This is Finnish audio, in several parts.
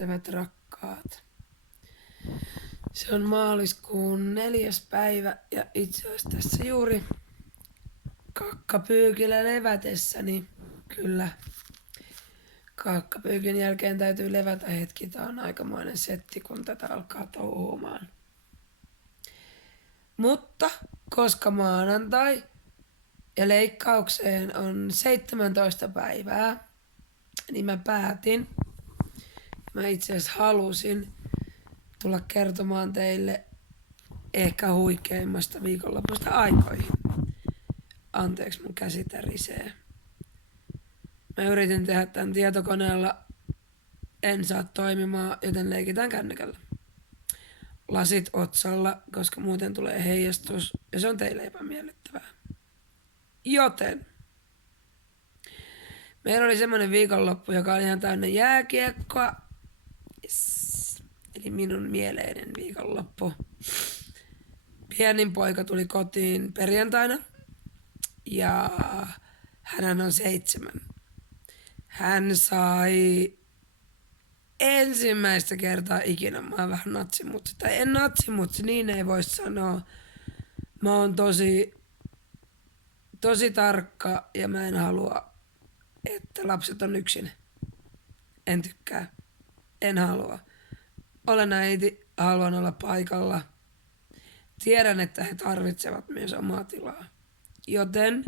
ystävät rakkaat. Se on maaliskuun 4. päivä ja itse asiassa tässä juuri kakkapyykillä levätessäni kyllä kakkapyykin jälkeen täytyy levätä hetki. Tää on aikamoinen setti, kun tätä alkaa touhumaan. Mutta koska maanantai ja leikkaukseen on 17 päivää, niin mä päätin, mä itse asiassa halusin tulla kertomaan teille ehkä huikeimmasta viikonlopusta aikoihin. Anteeksi, mun käsi tärisee. Mä yritin tehdä tän tietokoneella, en saa toimimaan, joten leikitään kännykällä. Lasit otsalla, koska muuten tulee heijastus ja se on teille epämiellyttävää. Joten meillä oli semmonen viikonloppu, joka oli ihan täynnä jääkiekkoa. Yes. Eli minun mieleinen viikonloppu. Pienin poika tuli kotiin perjantaina ja hän on 7. Hän sai ensimmäistä kertaa ikinä, mä oon vähän natsimutsi, tai en natsimutsi, niin ei voi sanoa. Mä oon tosi tarkka ja mä en halua, että lapset on yksin. En tykkää. En halua. Olen äiti, haluan olla paikalla. Tiedän, että he tarvitsevat myös omaa tilaa. Joten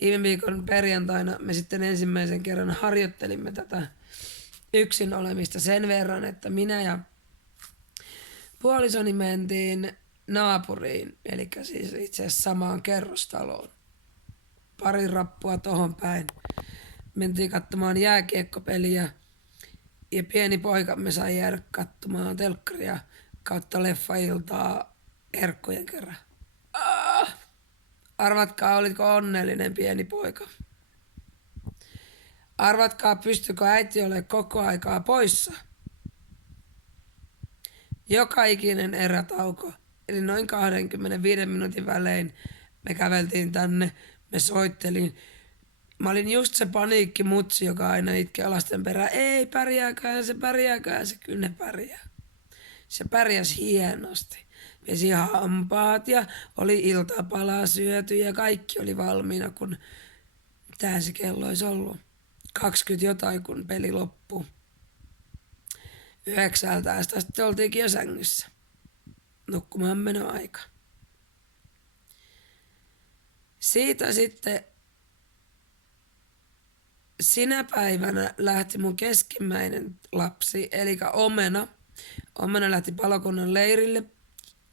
viime viikon perjantaina me sitten ensimmäisen kerran harjoittelimme tätä yksin olemista sen verran, että minä ja puolisoni mentiin naapuriin, eli siis itse asiassa samaan kerrostaloon. Pari rappua tohon päin. Mentiin katsomaan jääkiekkopeliä ja pieni poikamme sai jäädä katsomaan telkkaria kautta leffailtaa herkkujen kerran. Arvatkaa, olitko onnellinen pieni poika? Arvatkaa, pystykö äiti olemaan koko aikaa poissa? Joka ikinen erätauko, eli noin 25 minuutin välein me käveltiin tänne, me soittelin. Mä olin just se paniikkimutsi, joka aina itkee lasten perään. Ei, pärjääkään se, kyllä ne pärjää. Se pärjäsi hienosti. Pesi hampaat ja oli iltapalaa syöty ja kaikki oli valmiina, kun mitähän se kello olisi ollut. 20 jotain, kun peli loppui. 9 sitten oltiinkin jo sängyssä. Nukkumaan menoaika. Siitä sitten sinä päivänä lähti mun keskimmäinen lapsi, eli Omena. Omena lähti palokunnan leirille,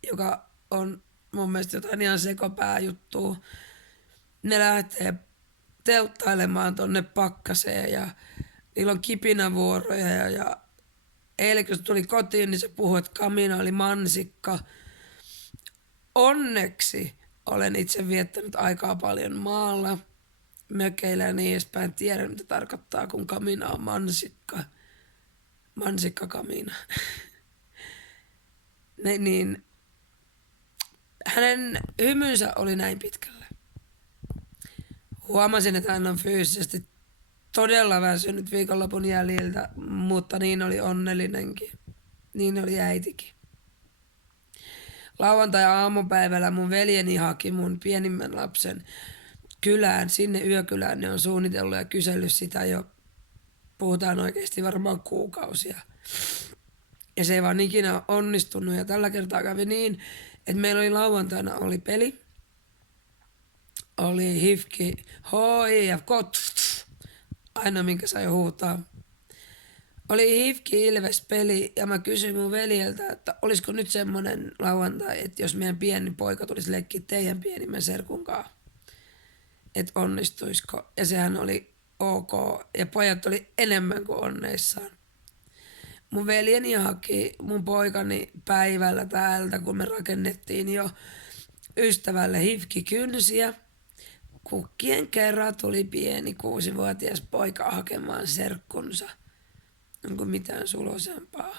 joka on mun mielestä jotain ihan sekopääjuttua. Ne lähtee telttailemaan tonne pakkaseen ja niillä on kipinävuoroja ja eilen kun se tuli kotiin, niin se puhui, että kamina oli mansikka. Onneksi olen itse viettänyt aikaa paljon maalla, mökeillä ja niin edespäin. Tiedän, mitä tarkoittaa, kun kamina on mansikka. Mansikkakamina. niin hänen hymynsä oli näin pitkällä. Huomasin, että hän on fyysisesti todella väsynyt viikonlopun jäljiltä, mutta niin oli onnellinenkin. Niin oli äitikin. Lauantai-aamupäivällä mun veljeni haki mun pienimmän lapsen kylään, sinne yökylään. Ne on suunnitellut ja kysellyt sitä jo, puhutaan oikeasti varmaan kuukausia. Ja se ei vaan ikinä onnistunut ja tällä kertaa kävi niin, että meillä oli lauantaina oli peli. Oli hifki, hoi ja kot, aina minkä sai huutaa. Oli hifki Ilves peli ja mä kysyin mun veljeltä, että olisiko nyt semmonen lauantai, että jos meidän pieni poika tulisi leikkiä teidän pienimmän serkunkaan, että onnistuisiko. Ja sehän oli ok ja pojat oli enemmän kuin onneissaan. Mun veljeni haki mun poikani päivällä täältä, kun me rakennettiin jo ystävälle hifkikynsiä. Kukkien kerran tuli pieni 6-vuotias poika hakemaan serkkunsa. Onko mitään suloisempaa?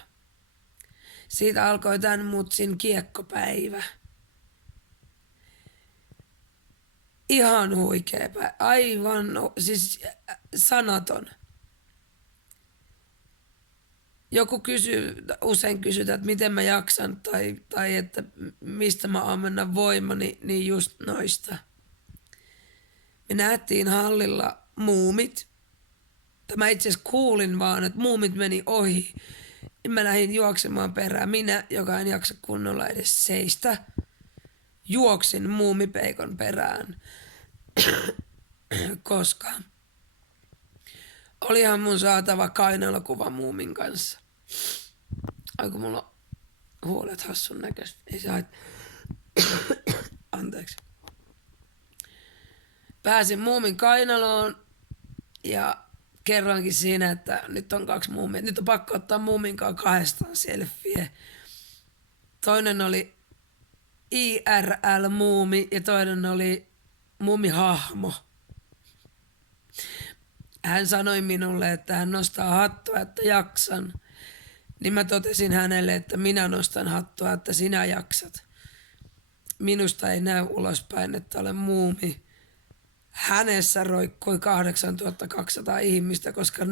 Siitä alkoi tämän mutsin kiekkopäivä. Ihan huikea päivä. Aivan, siis sanaton. usein kysytään, että miten mä jaksan tai että mistä mä ammennan voimani, niin just noista. Me nähtiin hallilla muumit. Mä itse asiassa kuulin vaan, että muumit meni ohi. Mä lähdin juoksemaan perään. Minä, joka en jaksa kunnolla edes seistä, juoksin muumipeikon perään, koska olihan mun saatava kainalokuva muumin kanssa. Ai kun mulla on huolet hassun näköistä. Ei se haittaa. Anteeksi. Pääsin muumin kainaloon ja kerroinkin siinä, että nyt on 2 muumia. Nyt on pakko ottaa muumin kanssa 2 selfie. Toinen oli IRL-muumi ja toinen oli muumihahmo. Hän sanoi minulle, että hän nostaa hattua, että jaksan. Niin mä totesin hänelle, että minä nostan hattua, että sinä jaksat. Minusta ei näy ulospäin, että olen muumi. Hänessä roikkui 8200 ihmistä, koska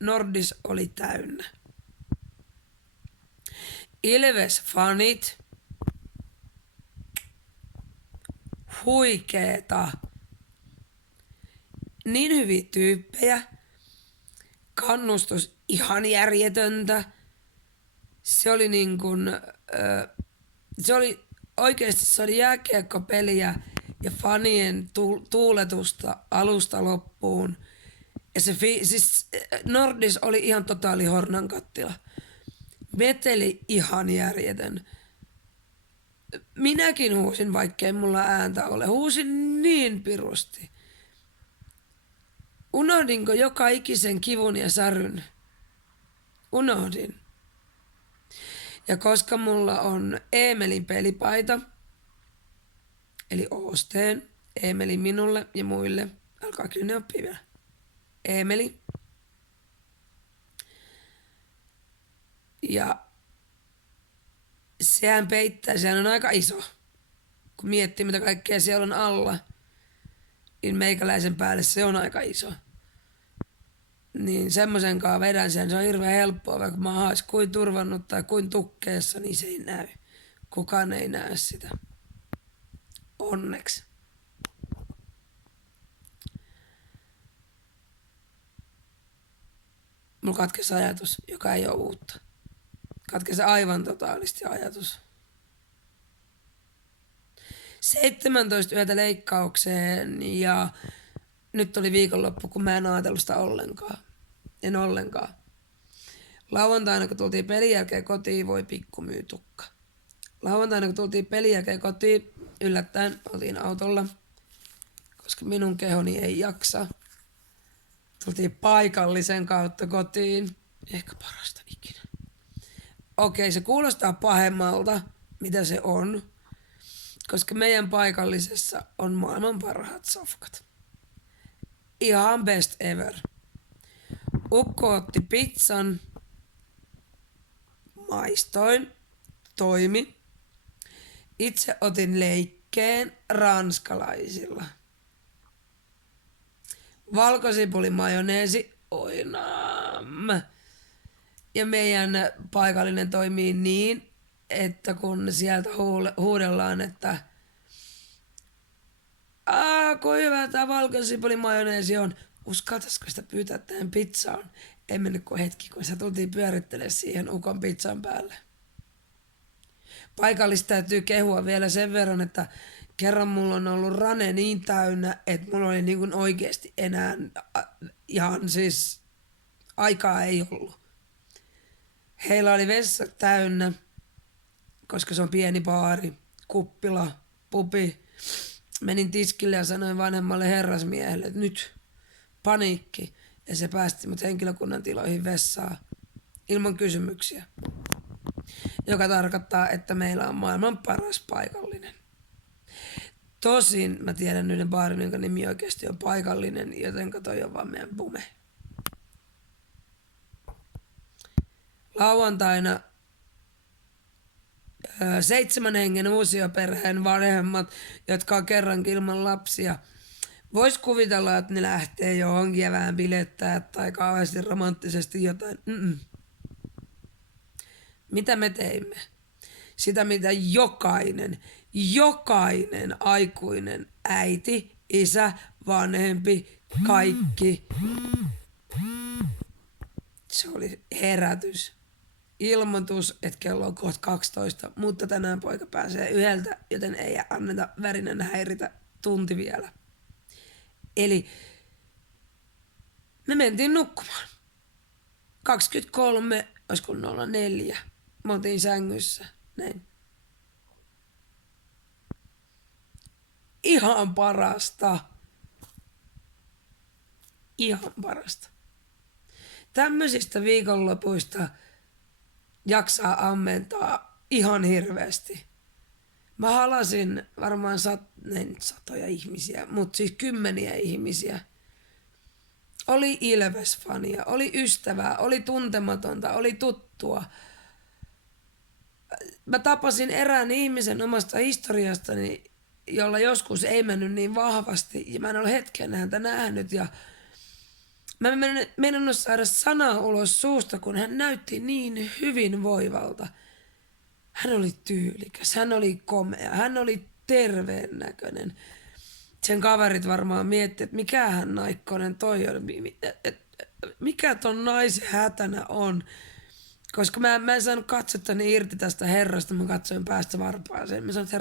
Nordis oli täynnä. Ilves-fanit. Huikeeta. Niin hyviä tyyppejä. Kannustus ihan järjetöntä. Se oli niin kuin, se oli jääkiekkopeliä ja fanien tuuletusta alusta loppuun. Ja siis Nordis oli ihan totaali hornankattila. Veteli ihan järjetön. Minäkin huusin, vaikkei mulla ääntä ole. Huusin niin pirusti. Unohdinko joka ikisen kivun ja säryn? Unohdin. Ja koska mulla on Eemelin pelipaita, eli Oosteen, Eemeli minulle ja muille, alkaa kyllä ne oppia vielä. Eemeli. Ja sehän peittää, sehän on aika iso. Kun miettii mitä kaikkea siellä on alla, niin meikäläisen päälle se on aika iso. Niin semmoisen kanssa vedän sen, se on hirveän helppoa, vaikka mä ois kuin turvannut tai kuin tukkeessa, niin se ei näy. Kukaan ei näe sitä. Onneksi. Mulla katkesi ajatus, joka ei ole uutta. Katkesi aivan totaalisti ajatus. 17 yötä leikkaukseen ja nyt oli viikonloppu, kun mä en ajatellut sitä ollenkaan. En ollenkaan. Lauantaina, kun tultiin pelin jälkeen kotiin, voi pikkumyytukka. Lauantaina, kun tultiin pelin jälkeen kotiin, yllättäen oltiin autolla, koska minun kehoni ei jaksa. Tultiin paikallisen kautta kotiin. Ehkä parasta ikinä. Okei, se kuulostaa pahemmalta, mitä se on, koska meidän paikallisessa on maailman parhaat sofkat. Ihan best ever. Ukko otti pizzan, maistoin, toimi. Itse otin leikkeen ranskalaisilla. Valkosipuli majoneesi, oinam. Ja meidän paikallinen toimii niin, että kun sieltä huudellaan, että kun hyvä tää valkosipuli majoneesi on, uskaltaisiko sitä pyytää tähän pizzaan? Ei mennyt kuin hetki, kun sitä tultiin pyörittelemään siihen ukon pizzan päälle. Paikallista täytyy kehua vielä sen verran, että kerran mulla on ollut rane niin täynnä, että mulla oli niin kuin oikeasti enää ihan siis aikaa ei ollut. Heillä oli vessa täynnä, koska se on pieni baari, kuppila, pubi. Menin tiskille ja sanoin vanhemmalle herrasmiehelle, että nyt paniikki. Ja se päästi mut henkilökunnan tiloihin vessaan ilman kysymyksiä. Joka tarkoittaa, että meillä on maailman paras paikallinen. Tosin mä tiedän yhden baarin, jonka nimi oikeasti on paikallinen, joten toi on vaan meidän pume. Lauantaina 7 hengen uusioperheen vanhemmat, jotka on kerrankin ilman lapsia. Vois kuvitella, että ne lähtee johonkin vähän bilettää tai kauheasti romanttisesti jotain. Mitä me teimme? Sitä, mitä jokainen aikuinen äiti, isä, vanhempi, kaikki. Se oli herätys. Ilmoitus, että kello on kohta 12, mutta tänään poika pääsee 1, joten ei anneta värinän häiritä tunti vielä. Eli me mentiin nukkumaan. 23, olisiko 04. Mä oltiin sängyssä. Näin. Ihan parasta. Ihan parasta. Tämmöisistä viikonlopuista jaksaa ammentaa ihan hirveästi. Mä halasin varmaan satoja ihmisiä, mutta siis 10 ihmisiä. Oli Ilves-fania, oli ystävää, oli tuntematonta, oli tuttua. Mä tapasin erään ihmisen omasta historiastani, jolla joskus ei mennyt niin vahvasti ja mä en ole hetken häntä nähnyt ja mä en meinannut saada sanaa ulos suusta, kun hän näytti niin hyvinvoivalta. Hän oli tyylikäs, hän oli komea, hän oli terveen näköinen. Sen kaverit varmaan miettii, että mikähän naikkonen toi on, mikä ton naisen hätänä on. Koska mä en saanut katsottani irti tästä herrasta, mä katsoin päästä varpaaseen. Mä sanoin, että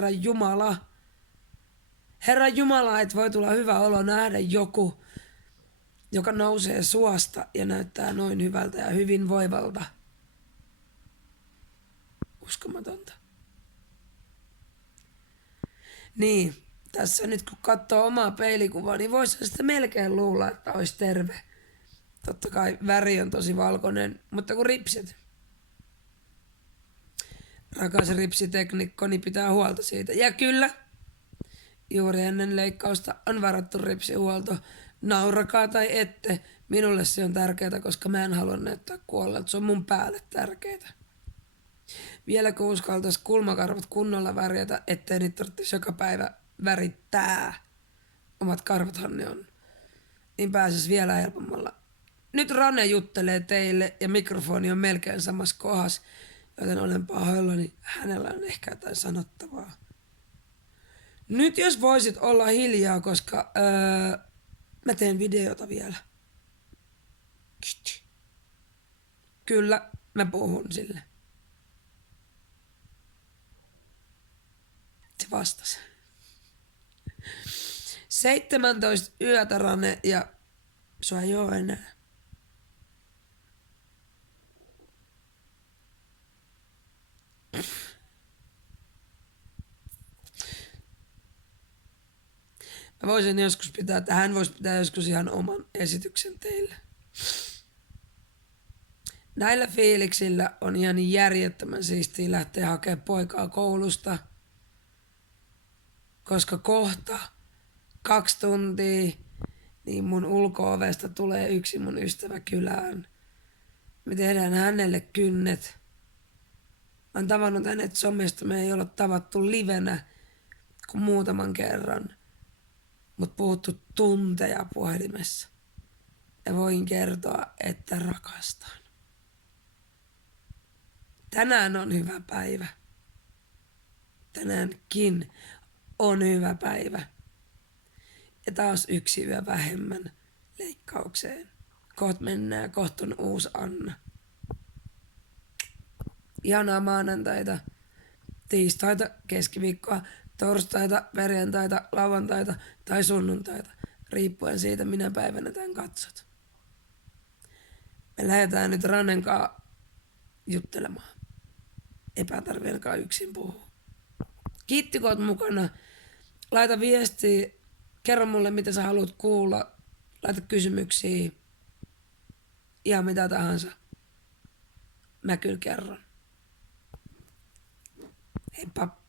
Herran Jumala, että voi tulla hyvä olo nähdä joku, joka nousee suosta ja näyttää noin hyvältä ja hyvinvoivalta. Uskomatonta. Niin, tässä nyt kun katsoo omaa peilikuvaa, niin voisi sitä melkein luulla, että olisi terve. Totta kai väri on tosi valkoinen, mutta kun ripset. Rakas ripsiteknikko, niin pitää huolta siitä. Ja kyllä, juuri ennen leikkausta on varattu ripsihuolto. Naurakaa tai ette, minulle se on tärkeää, koska mä en halua näyttää kuolleelta. Se on mun päälle tärkeää. Vielä kun uskaltaisi kulmakarvat kunnolla värjätä, ettei niitä tarvitsisi joka päivä värittää. Omat karvathan ne on. Niin pääsis vielä helpommalla. Nyt Rane juttelee teille ja mikrofoni on melkein samassa kohdassa, joten olen pahoillani. Hänellä on ehkä jotain sanottavaa. Nyt jos voisit olla hiljaa, koska mä teen videota vielä. Kyllä, mä puhun sille. Se vastasi. 17 yötä, Rane, ja sua ei oo enää. Mä voisin joskus pitää, että hän voisi pitää joskus ihan oman esityksen teille. Näillä fiiliksillä on ihan järjettömän siistiä lähteä hakemaan poikaa koulusta, koska kohta 2 tuntia niin mun ulko-ovesta tulee yksi mun ystävä kylään. Me tehdään hänelle kynnet. Mä oon tavannut hänet somesta, me ei olla tavattu livenä kuin muutaman kerran, mut puhuttu tunteja puhelimessa. Ja voin kertoa, että rakastan. Tänään on hyvä päivä. Tänäänkin on hyvä päivä. Ja taas 1 yö vähemmän leikkaukseen. Koht mennään, koht on uusi Anna. Ihanaa maanantaita, tiistaita, keskiviikkoa, torstaita, perjantaita, lauantaita tai sunnuntaita, riippuen siitä, minä päivänä tämän katsot. Me lähdetään nyt Ranenkaan juttelemaan. Epä tarvi ainakaan yksin puhua. Kiitti, kun oot mukana. Laita viestiä, kerro mulle, mitä sä haluat kuulla. Laita kysymyksiä. Ihan mitä tahansa. Mä kyllä kerron. Heippa.